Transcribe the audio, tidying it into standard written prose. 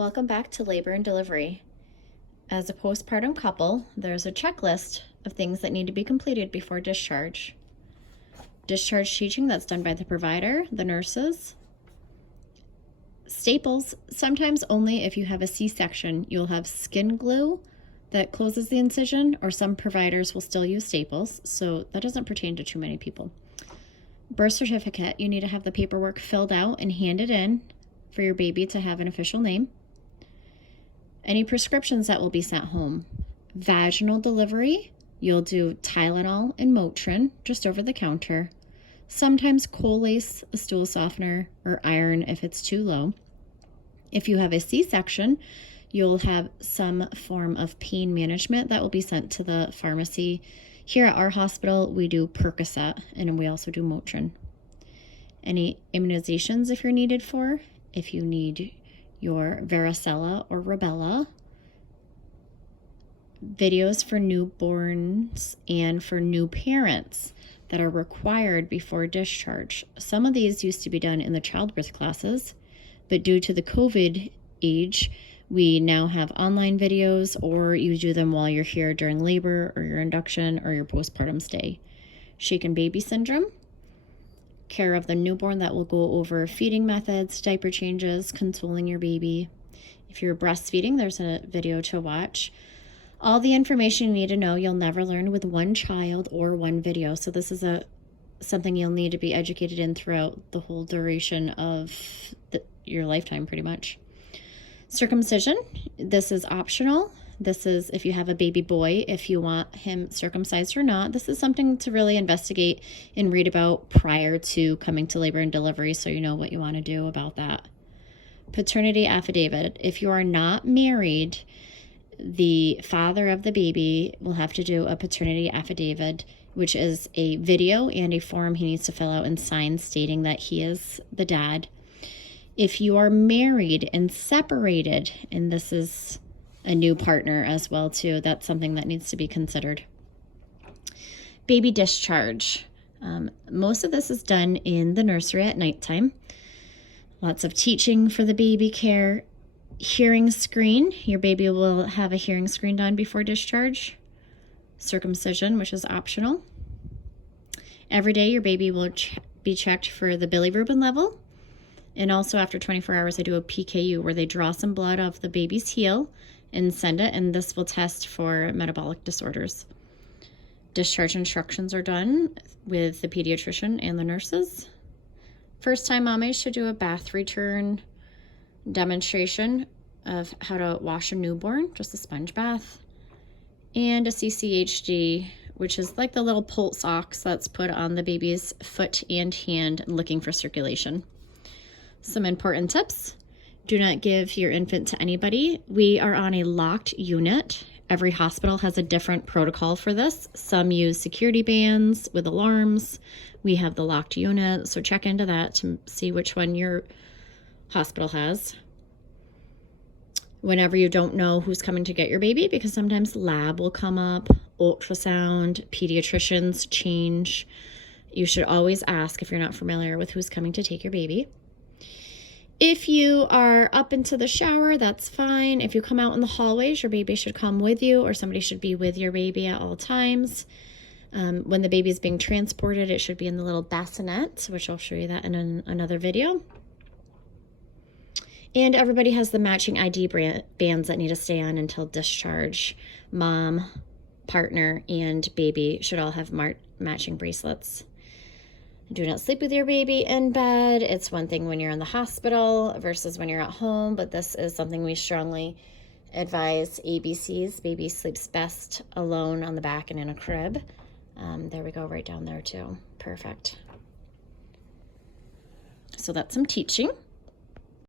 Welcome back to Labor and Delivery. As a postpartum couple, there's a checklist of things that need to be completed before discharge. Discharge teaching that's done by the provider, the nurses. Staples, sometimes only if you have a C-section, you'll have skin glue that closes the incision, or some providers will still use staples, so that doesn't pertain to too many people. Birth certificate, you need to have the paperwork filled out and handed in for your baby to have an official name. Any prescriptions that will be sent home. Vaginal delivery, you'll do Tylenol and Motrin just over the counter. Sometimes Colace, a stool softener, or iron if it's too low. If you have a C-section, you'll have some form of pain management that will be sent to the pharmacy. Here at our hospital, we do Percocet, and we also do Motrin. Any immunizations if you're needed for. If you need your varicella or rubella. Videos for newborns and for new parents that are required before discharge. Some of these used to be done in the childbirth classes, but due to the COVID age, we now have online videos, or you do them while you're here during labor or your induction or your postpartum stay. Shaken baby syndrome, care of the newborn that will go over feeding methods, diaper changes, consoling your baby. If you're breastfeeding, there's a video to watch. All the information you need to know, you'll never learn with one child or one video. So this is something you'll need to be educated in throughout the whole duration of your lifetime, pretty much. Circumcision, this is optional. This is if you have a baby boy, if you want him circumcised or not. This is something to really investigate and read about prior to coming to labor and delivery, so you know what you want to do about that. Paternity affidavit. If you are not married, the father of the baby will have to do a paternity affidavit, which is a video and a form he needs to fill out and sign stating that he is the dad. If you are married and separated, and this is a new partner as well too, that's something that needs to be considered. Baby discharge. Most of this is done in the nursery at nighttime. Lots of teaching for the baby care. Hearing screen. Your baby will have a hearing screen done before discharge. Circumcision, which is optional. Every day your baby will be checked for the bilirubin level. And also after 24 hours, they do a PKU where they draw some blood off the baby's heel and send it, and this will test for metabolic disorders. Discharge instructions are done with the pediatrician and the nurses. First time mommies should do a bath return demonstration of how to wash a newborn, just a sponge bath, and a CCHD, which is like the little pulse ox that's put on the baby's foot and hand looking for circulation. Some important tips. Do not give your infant to anybody. We are on a locked unit. Every hospital has a different protocol for this. Some use security bands with alarms. We have the locked unit, so check into that to see which one your hospital has. Whenever you don't know who's coming to get your baby, because sometimes lab will come up, ultrasound, pediatricians change. You should always ask if you're not familiar with who's coming to take your baby. If you are up into the shower, that's fine. If you come out in the hallways, your baby should come with you, or somebody should be with your baby at all times. When the baby is being transported, it should be in the little bassinet, which I'll show you that in another video. And everybody has the matching ID bands that need to stay on until discharge. Mom, partner, and baby should all have matching bracelets. Do not sleep with your baby in bed. It's one thing when you're in the hospital versus when you're at home, but this is something we strongly advise. ABCs, baby sleeps best alone on the back and in a crib. There we go, right down there too. Perfect. So that's some teaching.